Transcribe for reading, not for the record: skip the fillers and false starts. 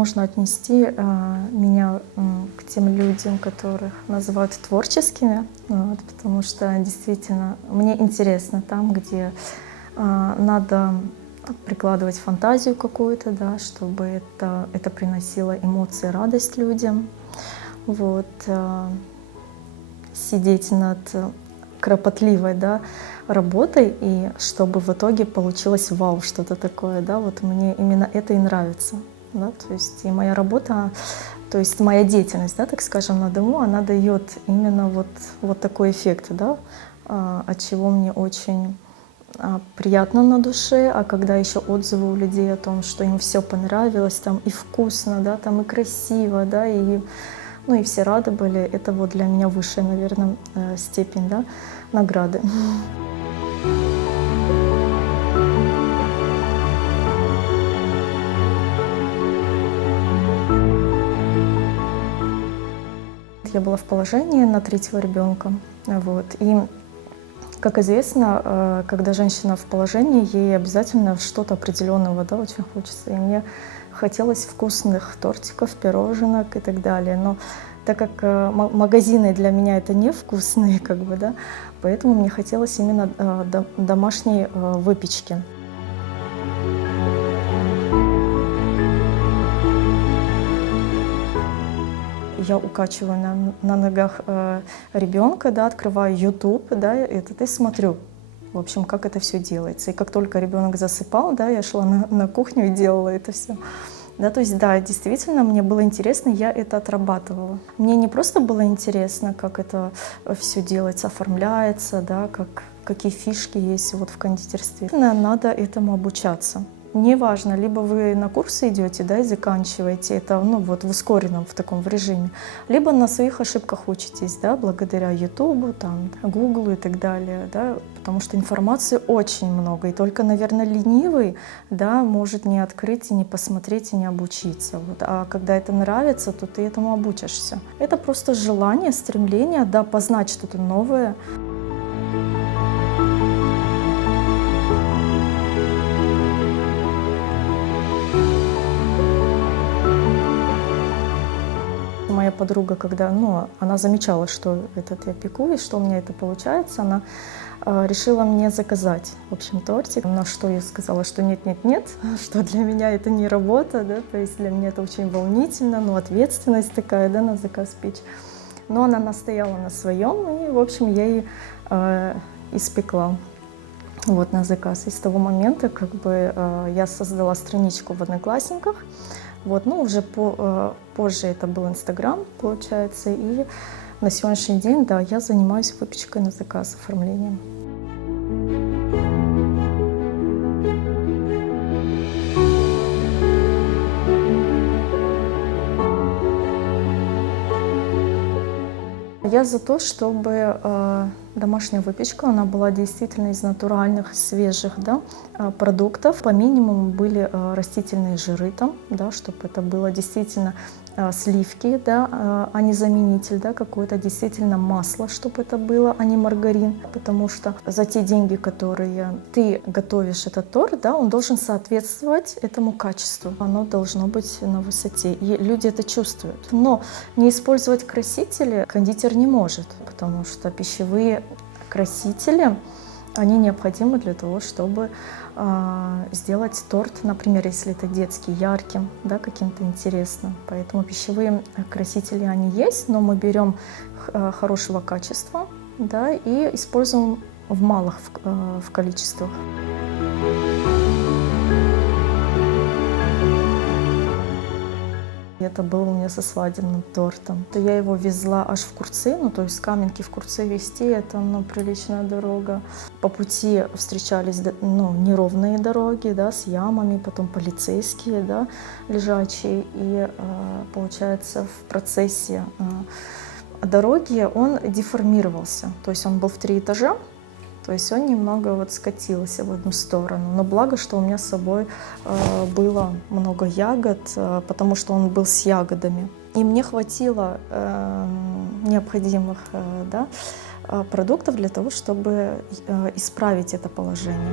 можно отнести меня к тем людям, которых называют творческими, вот, потому что действительно мне интересно там, где надо прикладывать фантазию какую-то, да, чтобы это приносило эмоции, радость людям. Вот, сидеть над кропотливой, да, работой, и чтобы в итоге получилось вау, что-то такое, да, вот мне именно это и нравится, да, то есть и моя работа, то есть моя деятельность, да, так скажем, на дому, она дает именно вот такой эффект, да, от чего мне очень приятно на душе, а когда еще отзывы у людей о том, что им все понравилось, там и вкусно, да, там и красиво, да, и ну и все рады были. Это вот для меня высшая, наверное, степень, да, награды. Я была в положении на третьего ребенка, вот, и как известно, когда женщина в положении, ей обязательно что-то определенного, да, очень хочется. И мне хотелось вкусных тортиков, пироженок и так далее. Но так как магазины для меня это невкусные, как бы, да, поэтому мне хотелось именно домашней выпечки. Я укачиваю на ногах ребенка, да, открываю YouTube, да, и смотрю, в общем, как это все делается. И как только ребенок засыпал, да, я шла на кухню и делала это все. Да, то есть, да, действительно, мне было интересно, я это отрабатывала. Мне не просто было интересно, как это все делается, оформляется, да, какие фишки есть вот в кондитерстве. Надо этому обучаться. Неважно, либо вы на курсы идете, да, и заканчиваете это, ну, вот в ускоренном в таком в режиме, либо на своих ошибках учитесь, да, благодаря Ютубу, там, Гуглу и так далее, да, потому что информации очень много, и только, наверное, ленивый, да, может не открыть и не посмотреть и не обучиться, вот. А когда это нравится, то ты этому обучишься. Это просто желание, стремление, да, познать что-то новое. Моя подруга, когда, ну, она замечала, что я пекусь, что у меня это получается, она решила мне заказать, в общем, тортик. На что я сказала, что нет, что для меня это не работа, да, то есть для меня это очень волнительно, ну, ответственность такая, да, на заказ печь. Но она настояла на своем, и, в общем, я ей испекла вот на заказ. И с того момента, как бы, я создала страничку в Одноклассниках. Вот, ну, уже позже это был Инстаграм, получается, и на сегодняшний день, да, я занимаюсь выпечкой на заказ, оформлением. Я за то, чтобы домашняя выпечка, она была действительно из натуральных, свежих, да, продуктов. По минимуму были растительные жиры там, да, чтобы это было действительно сливки, да, а не заменитель, да, какое-то действительно масло, чтобы это было, а не маргарин. Потому что за те деньги, которые ты готовишь этот торт, да, он должен соответствовать этому качеству. Оно должно быть на высоте. И люди это чувствуют. Но не использовать красители кондитер не может, потому что пищевые красители, они необходимы для того, чтобы сделать торт, например, если это детский, ярким, да, каким-то интересным. Поэтому пищевые красители, они есть, но мы берем хорошего качества, да, и используем в малых в количествах. Это было у меня со свадебным тортом. Я его везла аж в Курцы, ну то есть с Каменки в Курцы везти, это, ну, приличная дорога. По пути встречались, ну, неровные дороги, да, с ямами, потом полицейские, да, лежачие. И получается в процессе дороги он деформировался, то есть он был в 3 этажа. То есть он немного вот скатился в одну сторону. Но благо, что у меня с собой было много ягод, потому что он был с ягодами. И мне хватило необходимых да, продуктов для того, чтобы исправить это положение.